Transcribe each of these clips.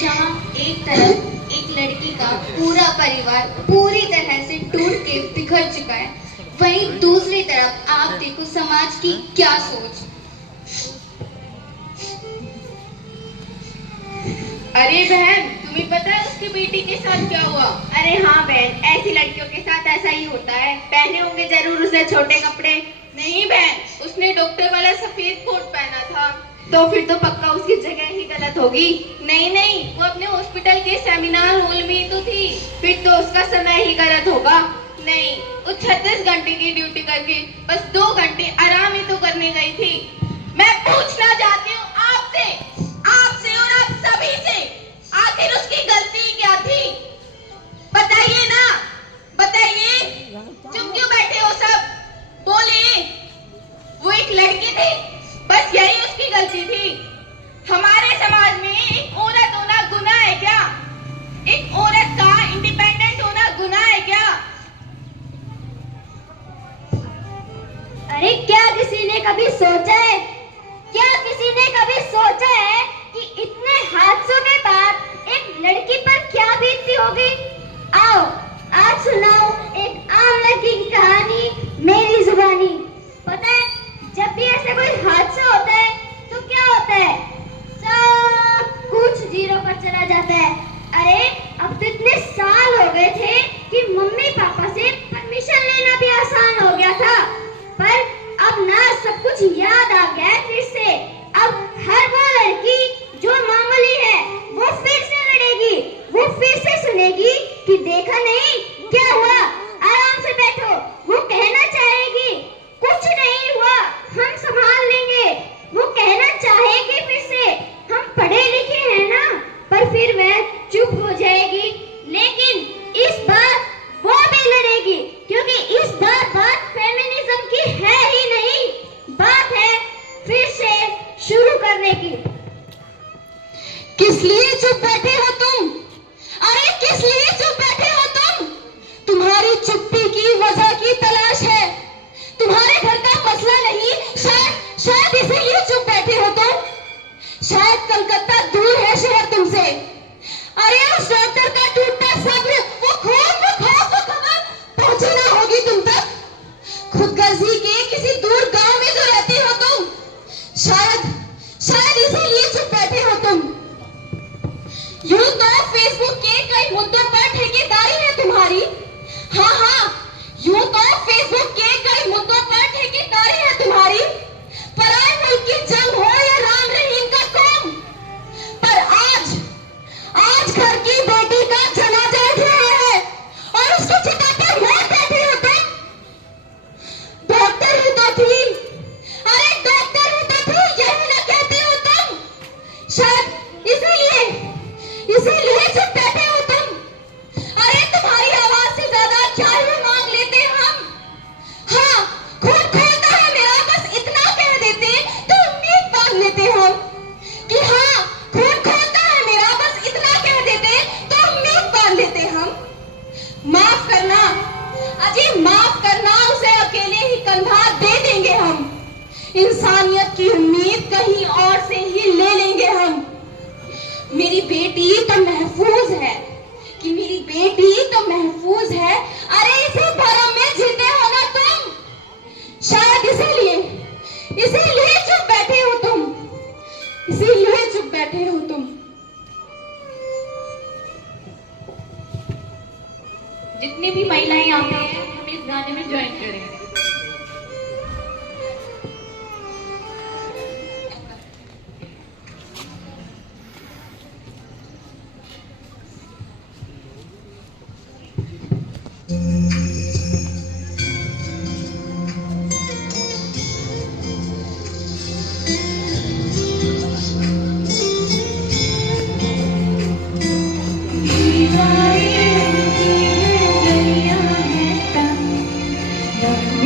जहाँ एक तरफ एक लड़की का पूरा परिवार पूरी तरह से टूट के बिखर चुका है, वहीं दूसरी तरफ आप देखो समाज की क्या सोच। अरे बहन, तुम्हें पता है उसकी बेटी के साथ क्या हुआ? अरे हाँ बहन, ऐसी लड़कियों के साथ ऐसा ही होता है। पहने होंगे जरूर उसने छोटे कपड़े। नहीं बहन, उसने डॉक्टर वाला सफेद कोट पहना था। तो फिर तो पक्का उसकी जगह ही गलत होगी। नहीं नहीं, वो अपने हॉस्पिटल के सेमिनार हॉल में ही तो थी। फिर तो उसका समय ही गलत होगा। नहीं, वो 36 घंटे की ड्यूटी करके बस 2 घंटे आराम ही तो करने गई थी। मैं पूछना चाहती हूँ आपसे और आप सभी से, आखिर उसकी गलती क्या थी? बताइए ना, बताइए। चुप क्यों बैठे हो सब? बोलिए। वो एक लड़की थी, बस यही उसकी गलती थी। हमारे समाज में एक औरत होना गुनाह है क्या? एक औरत का इंडिपेंडेंट होना गुनाह है क्या? अरे क्या किसी ने कभी सोचा है, क्या किसी ने कभी सोचा है कि इतने हादसों के बाद एक लड़की पर क्या बीतती होगी? आओ आज सुनाओ एक आम लड़की की कहानी मेरी जुबानी। पता है, जब भी ऐसे कोई हादसा होता है तो क्या होता है, सब कुछ जीरो पर चला जाता है। अरे अब तो इतने साल हो गए थे कि मम्मी पापा से परमिशन लेना भी आसान हो गया था, पर अब ना सब कुछ याद आ गया है फिर से। अब हर वो लड़की जो मामूली है वो फिर से लड़ेगी, वो फिर से सुनेगी कि देखा नहीं क्या हुआ, आराम से बैठो। वो कहना चाहेगी कुछ नहीं हुआ, हम संभाल लेंगे। वो कहना चाहेगी फिर से हम पढ़े लिखे हैं ना, पर फिर वह चुप हो जाएगी। लेकिन इस बार वो भी लड़ेगी, क्योंकि इस बार बात फेमिनिज्म की है ही नहीं, बात है फिर से शुरू करने की। किस लिए चुप बैठे हो तुम? अरे किस लिए चुप बैठे हो तुम? तुम्हारी चुप्पी की वजह की तलाश है, तुम्हारे घर का मसला नहीं, शायद इसीलिए चुप बैठे हो तुम। शायद कलकत्ता दूर है शहर तुमसे। अरे उस डॉक्टर का टूटता सब्र, वो खबर पहुंची ना होगी तुम तक। खुदगर्जी के किसी दूर गांव में जो रहती हो तुम, शायद इसीलिए चुप बैठे हो तुम। यूं तो फेसबुक के कई मुद्दों पर ठेकेदारी है तुम्हारी। हाँ, यूं तो फेसबुक के कई मुद्दों पर ठेकेदारी है तुम्हारी। पराए मुल्क की जंग हो या राम रहीम का कौम, पर आज घर की बेटी का जनाजा उठ रहा है और उसकी चिता पर मौत बैठी हो तुम। डॉक्टर ही तो थी, अरे डॉक्टर ही तो थी, यही ना कहती हो तुम। शायद इसीलिए चुप बैठे हो तुम। अरे तुम्हारी आवाज से ज्यादा क्या ही मांग लेते हम। हाँ, खून खोलता है मेरा, बस इतना कह देते तो उम्मीद बांध लेते हम कि हाँ, खून खोलता है मेरा, बस इतना कह देते तो उम्मीद बांध लेते हम। माफ करना अजी, माफ करना, उसे अकेले ही कंधा दे देंगे हम। इंसानियत की उम्मीद कहीं और से ही ले लेंगे हम। मेरी बेटी तो महफूज है, कि मेरी बेटी तो महफूज है। अरे इसी भरम में जीते हो ना तुम। शायद इसीलिए चुप बैठे हो तुम, इसीलिए चुप बैठे हो तुम। जितनी भी महिलाएं आती हैं, हम इस गाने में ज्वाइन करेंगे। दरिया है तंग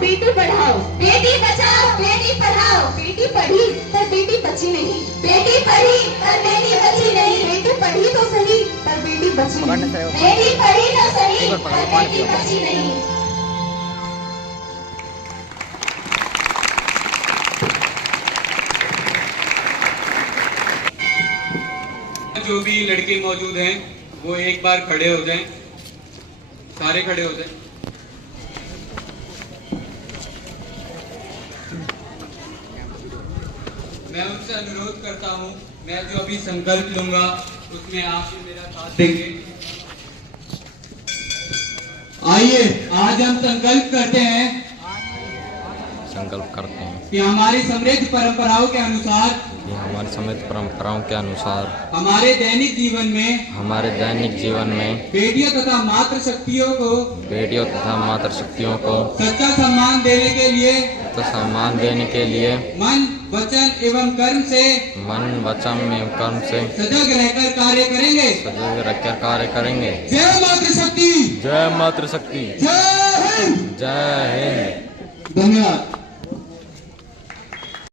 बेटी पढ़ाओ। बेटी बचाओ बेटी पढ़ाओ। बेटी पढ़ी पर बेटी बची नहीं। बेटी पढ़ी पर बेटी बची नहीं। बेटी पढ़ी तो सही पर बेटी बची नहीं। बेटी पढ़ी तो सही पर बेटी बची नहीं। जो भी लड़के मौजूद हैं वो एक बार खड़े हो जाएं, सारे खड़े हो जाएं। मैं उनसे अनुरोध करता हूं, मैं जो अभी संकल्प लूंगा उसमें आप भी मेरा साथ देंगे। आइए आज हम संकल्प करते हैं कि हमारी समृद्ध परंपराओं के अनुसार हमारे दैनिक जीवन में बेटियों तथा मातृ शक्तियों को सच्चा सम्मान देने के लिए मन वचन एवं कर्म से सजग रहकर कार्य करेंगे। जय मातृशक्ति। जय मातृशक्ति। जय हिंद। जय हिंद। धन्यवाद।